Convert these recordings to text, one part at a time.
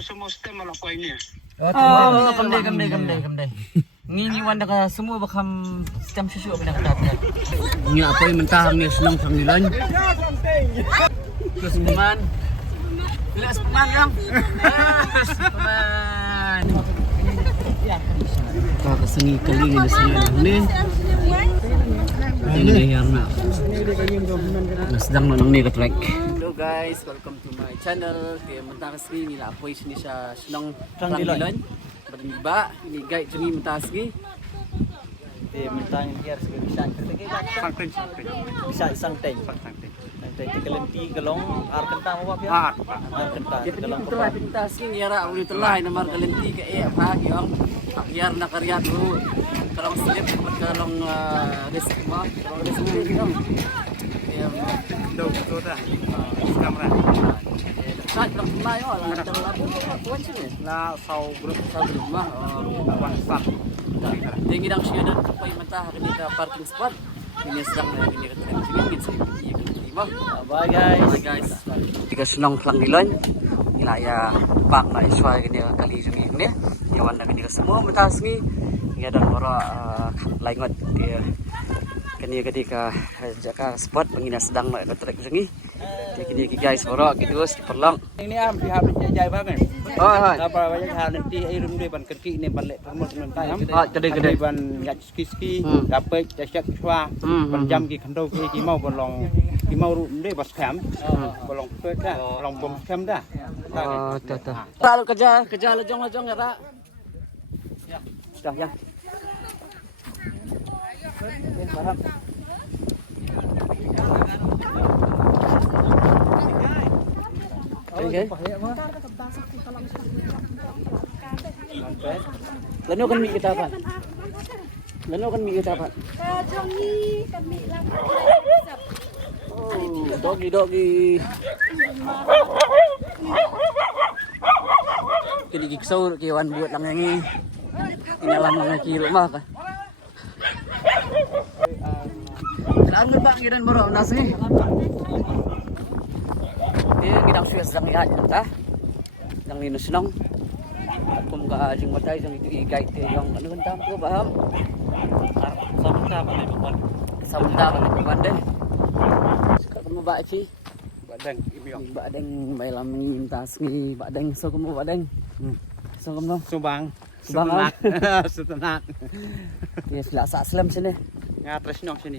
semua stem malah poinnya. Oh, kamday. Nginiwan na ka semua bakam stem susu pinakatapos. Nga po yung mentahang niya senang panggilan. Terus kuman. Bilas kuman yang. Terus kuman. Kakasengi kaling na sila ni. Ini yang na. Nasdang na nang ni katrek. Hello guys, welcome to my channel. Kaya mentakas ni nila apoy sini siya senang panggilan. Ba ini guide jemi mentasgi te mentang hier bisa sangteng kelenti gelong ar kentang apa ya ar kentang gelong telah mentasgi ngira uli telah namar kelenti ke apa yang biar nak karya dulu kalau slip kalau rezeki mah kalau rezeki dong ya Dau dah. Kamera. Saat belum mulai lah, terlalu kuat sih. Lah sau grup Mah, WhatsApp. tinggi dang siya dan kapay mentah kini ke parking spot. Ini sedang ini ke tren sini mah. bye guys Jika senang pelanggilan, ya pak na iswa kini kali jumi ini. Yawan na kini semua mentah sini. Ia dan orang laingot dia kini ketika jaka spot pengina sedang nak ke trek sini. Kini guys borok gitu diperlang. ini am pihak jai banget Oh, apa banyak hal nanti irum dia ban kaki ni ban lek permul nanti am gede-gede. ban ngaj ski dapat jasak swa ban jam ki khando ki mau bolong ki mau ru dia bas kham bolong pe dah bolong bom kham dah Oh, tuh. Lalu kerja lejong ya, Pak. Sudah ya. Paham. Okay. Lano kan mi kita Pak. Jongi kami lang. Oh, doggy. Kini giksaw kiwan buat lang yang ini alam lang ki rumah ka. Kailangan ba kiran bro nas ni? Dia gidang suya sedang lihat ta. Yang ni senang. Kum ka jing matay yang itu igay te yang ano kan tampo paham. Samta pa ni pandai. Sekarang mo ba chi? badang imiong Badeng may lamang mintas ni badeng so kumo badeng. So kumo subang Subang, setenak yes la sa slam sini. ngatres nyok sini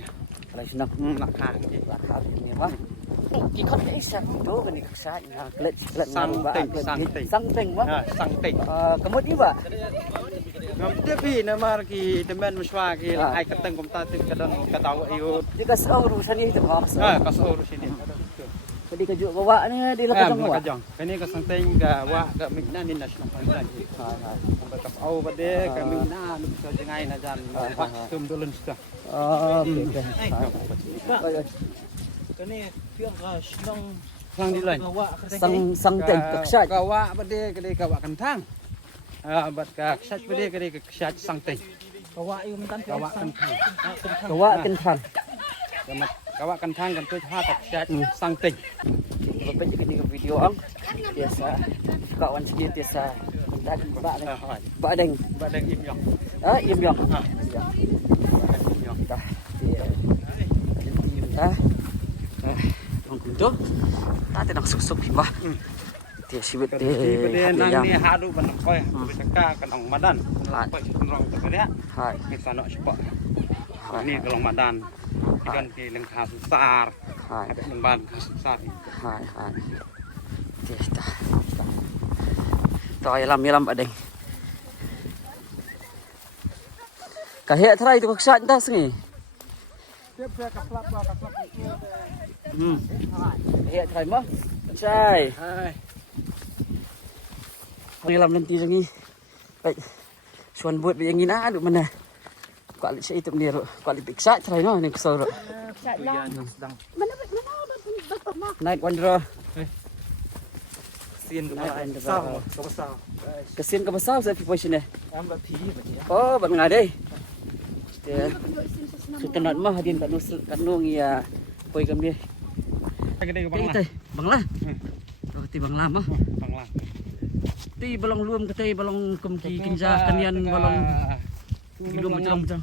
Kalau senang nak khang lakar ini apa? Kikot ni isa tu kan iksa ina klet sangteng ba? sangteng Kemud iba. ngam tepi namar ki temen muswa ki ai keteng kom ta tin kadang katawa iu Jika seorang urusan ini tu apa? kas urus sini Jadi kejuk bawa ni di lakat jong. kajong kani ka sangteng ka wa ka migna ni national panggilan ka au bade ka migna nu sa jengai na jan wa tum dulun sta Oh, kani piang ka senang panggilan sangteng keksat. ka wa bade kade ka wa kentang bat ka ksat bade kade ka ksat sangteng Kawa yung mentan ka wa kentang Kawa kentang. ka wa kentang kan tu ha ka ksat sangteng Bapak jadi ke video ang biasa kawan sikit biasa mentan badeng. badang im yok Im yang. Dah. Dah. Ang kunto. Tati nang susuk ba? Dia sibet bade nang ni hadu ban koy bisa ka kanong madan Hai. koy rong ta dia Hai. ni sana cepat ni kalong madan ikan ki lengkap besar Hai. ada lemban besar Hai. Dia dah. Tahu yalam badeng. Kahit try itu keksat dah sengi. Kahit try mah. Try. hai Pengelam nanti sengi. Baik. Suan buat yang ini ada mana? Kualitas itu ni kualitas keksat try no ni kesal. sedang Night wanderer. sin Night sao wanderer. có sao Kesian ke besar saya position ni. em là thí vậy Oh, bang ngade. Dia. Setenat mah hadin kat nung ya. Poi kam dia. cái đây của Bang lah. Oh, ti bang lama. bằng lăng Ti balong luam katay balong kumki kinja kanyan balong luam macam-macam.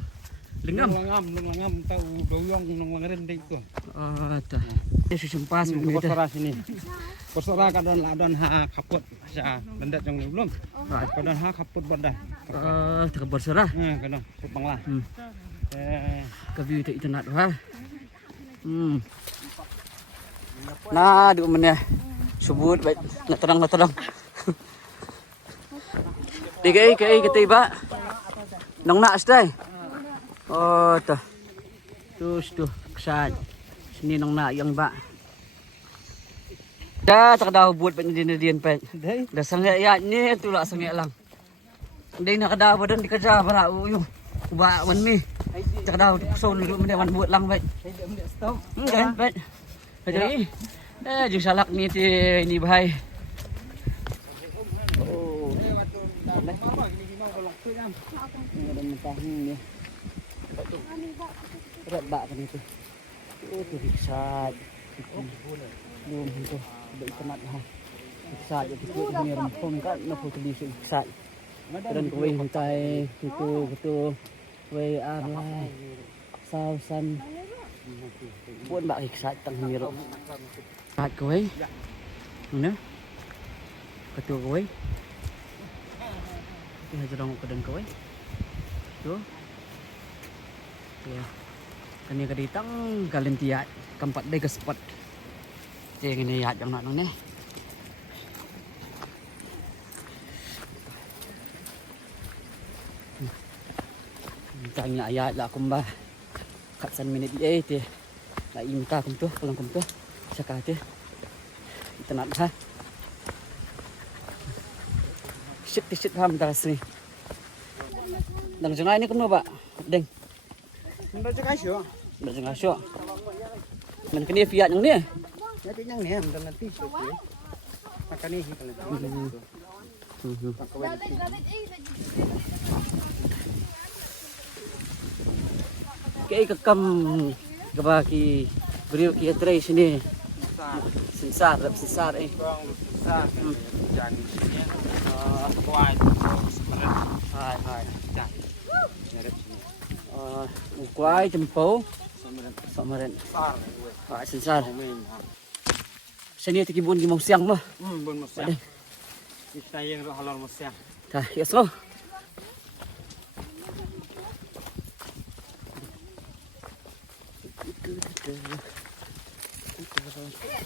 Lengam. Lengam tahu doyong nang langarin dek tu. Tah. Dia sumpas begitu. Persora sini. Persora kadon ha kaput sa landat yang belum. Kadon ha kaput badan. Tak berserah. Kadon panglah. Kabi tak internet ha. Nah, duk mana sebut baik nak terang. Dikai kita iba. Nang nak stay. Oh, tuh. Tuh kesat. Sini nang nak yang ba. Dah tak dah buat pendidian pet. Dah sangat ya ni tu lah sangat lang. Dia nak dah badan dikejar bara uyuh. Ba wan ni. Tak dah son dulu mana wan buat lang baik. Kan baik. Jadi jeng salak ni ini bahai. Oh. Ada mentah ni. Berat bak kan itu. Oh tu riksat. Belum tu. Baik temat ha. Riksat itu ni rempong kan nak foto di riksat. Dan kuih huntai itu kuih arlai. Sausan. Buat bak riksat tang mirok. Riksat kuih. Mana? Ketua kuih. Ini jarang kedan kuih. Tu. Ya. Kani kaditang galintiat kampat dai ke spot. Jeng ini yat yang nak nang ni. Tanya ayat lah kumba. Kat san minit dia te. La imta kum tu, pulang kum tu. Sakate. Kita nak ha. Sit ham tas ni. Dang sungai ni kum ba? Deng. Ndak cakap syo. Ndak sungai syo. Men kini fiat yang ni. Jadi yang ni dan nanti okey. Makan ni kalau. Kay kakam kabaki beriu ki tray sini. Sinsar eh. Besar. Jadi sini kuat sebenarnya. Hai. Dah. Nyarep sini. Kuai jempau samaran. Sinsar. Sini tikibun gi mau siang mah. Bun mesiang. Kita yang halal mesiang. Dah, yes lo.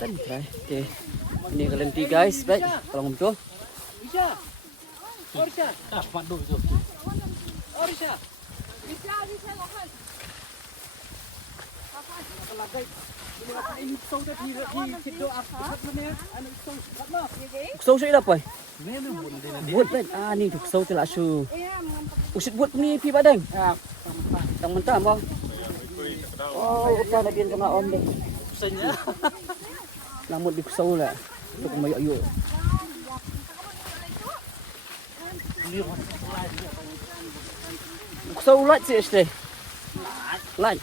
Okay. Ini kelenti guys, baik. Tolong betul. Orisha. Tak pandu tu. Orisha. Bisa lakukan. Lagay. Ini tahu dah di situ apa mana? Anu tahu apa? Kusau saya dah apa? Mana bun dia nanti. Buat baik. Ni tu kusau tu lah su. Iya, mantap. Usit buat ni pi badang. Ah, Tang mentah bang. Oh, kita lagi kena on deh. usahanya. Namun di kusau lah. Tu kumayo yo. Kusau lat sih este. Lat.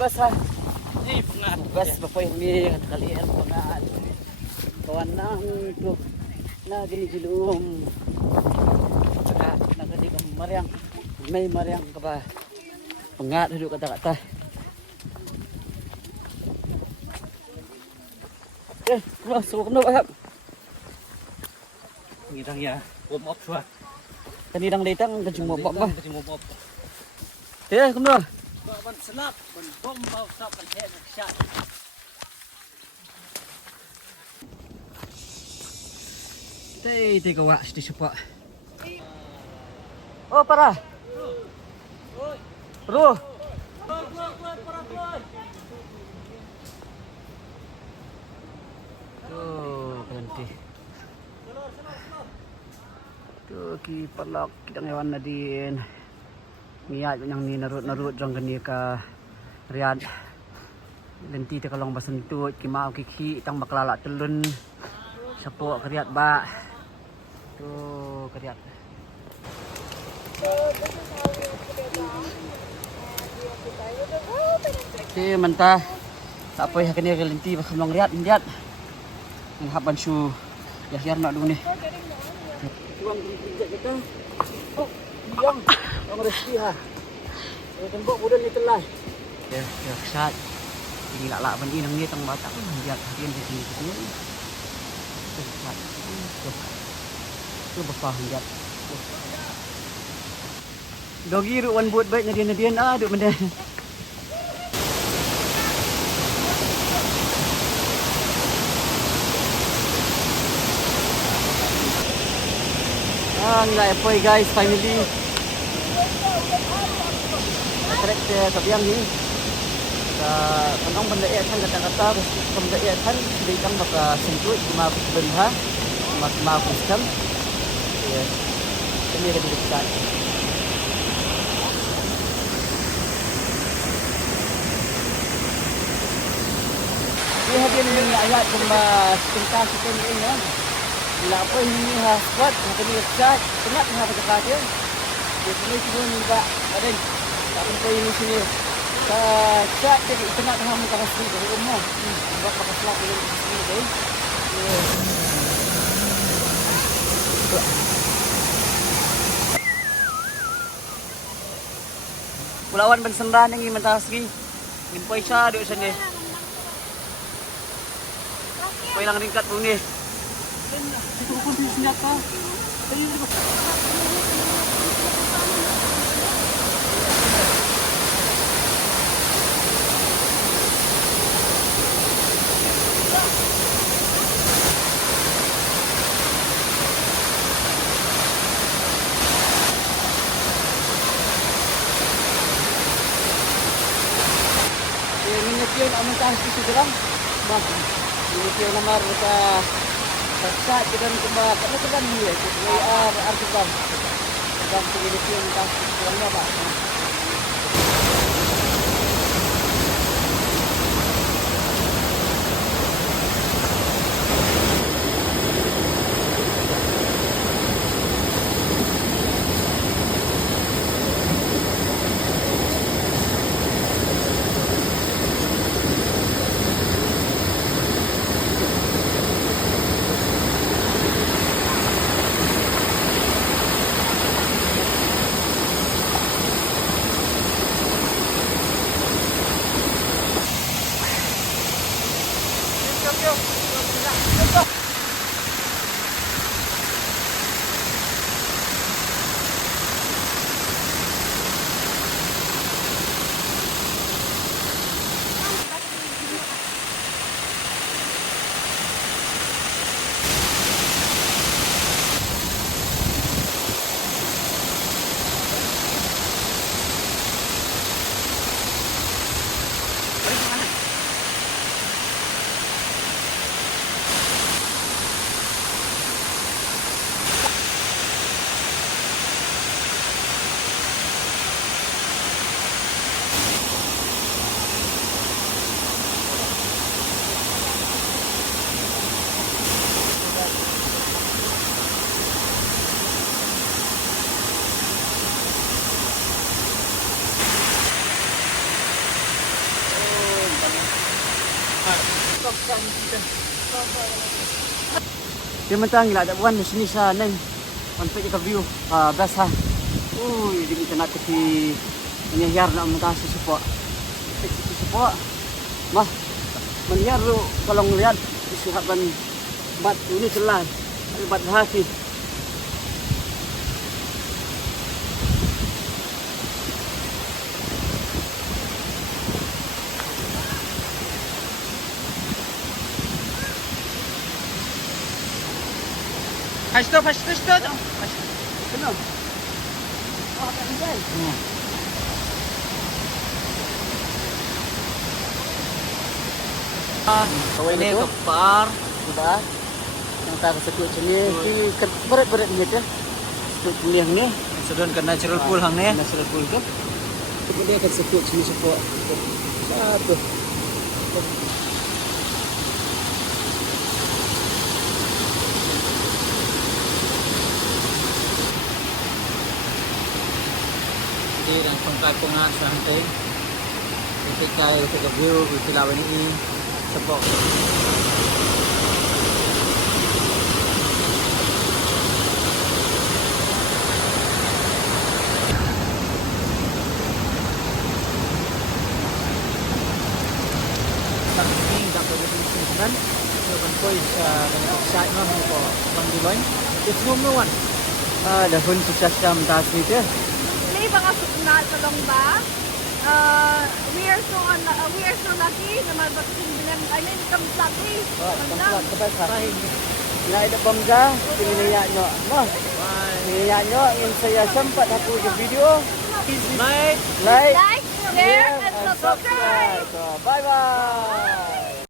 Basah. Ni pengat. Bas bapak ini kali pengat. Kawan nang tu. Na gini gilum. Nak di mariang. May mariang ka ba? Pengat duduk kata-kata. Keluar suruh kena bahap. Ngidang ya. Warm up suah. Tadi dang datang ke cuma bab bah. Cuma bab. Kena. Ban senap, ban bom mau sap ban head shot. Tei kawak di sepak. Oh parah. Ruh. Tuh berhenti. Tuh ki palak kita ngawan nadin. Niat yang ni narut jong kani ka Riyadh. Lenti te kalong basentut ki mau ki tang baklala telun. Sapok ke Riyadh ba. Tuh ke Riyadh. Okay, mantah. Tak apa ya kena gelinti bakal long lihat lihat. Haban syu ya nak dulu ni. Tuang pinjat kita. Oh, yang orang resti ha. Tembok budan ni telah. Ya, sat. Ini lak bandi nang ni tang batak pun lihat harian di sini tu. Sat. Tu bapa lihat. Dogi ru wan buat baik nadian duk benda. Nilai apa guys, finally. Trek kabiang ni. Penong benda kan kata-kata benda kan sedang baka sentuh 50 benda, mas 50 jam. Ya. Ini ada dekat. Dia hadiah ni ayat cuma setingkah sikit ni ya. Bila apa ini has kuat, maka dia cat, tengah pada kaca. Dia semua ni tak ada. Tak sampai ini sini. Cat jadi tengah muka kasih dari rumah. Buat pakai selak dari sini deh. Pulauan Bensendan yang mentah asli. Nimpoi sah duduk sini. Kau hilang ringkat pun ni. Itu pun senjata. Minyak amun tah situ dalam. Mas. Minyak nomor kita saat kita kembali kerana kita ni ya, kita artikan dan minyak tah dalamnya Pak. Dia mentang gila ada buan di sini sana ni. Untuk kita view best ha. Ui, di kita nak tepi menyihar nak mentah sesuatu. Sesuatu. Mah. Menyihar tu kalau ngelihat isihaban batu ini celah. Batu hati. Fasto. Kenapa? Oh, tak boleh. Kawai ni kepar, sudah. Yang tak kesekut sini, di berat ni je. Sekut kuliah ni, Sudah ke natural pool hang ni. natural pool tu. Kemudian akan sekut sini support. Satu. Jadi dan pengkapungan santai. ใกล้ๆกับวิวที่เราวันนี้สปอร์ตini dapat disimpan dengan poin dengan side nama ko Bang Diloy. It's no one. Dahon sukses ka mataas nito. May mga suknal sa long ba? We are so lucky na mag-vaccine dengan I mean lucky. Tempat tempat sahin. Nai da bangga piniliya nyo. No. Piniliya nyo in saya sempat aku di video. Like, Like, share, and subscribe. So, bye bye.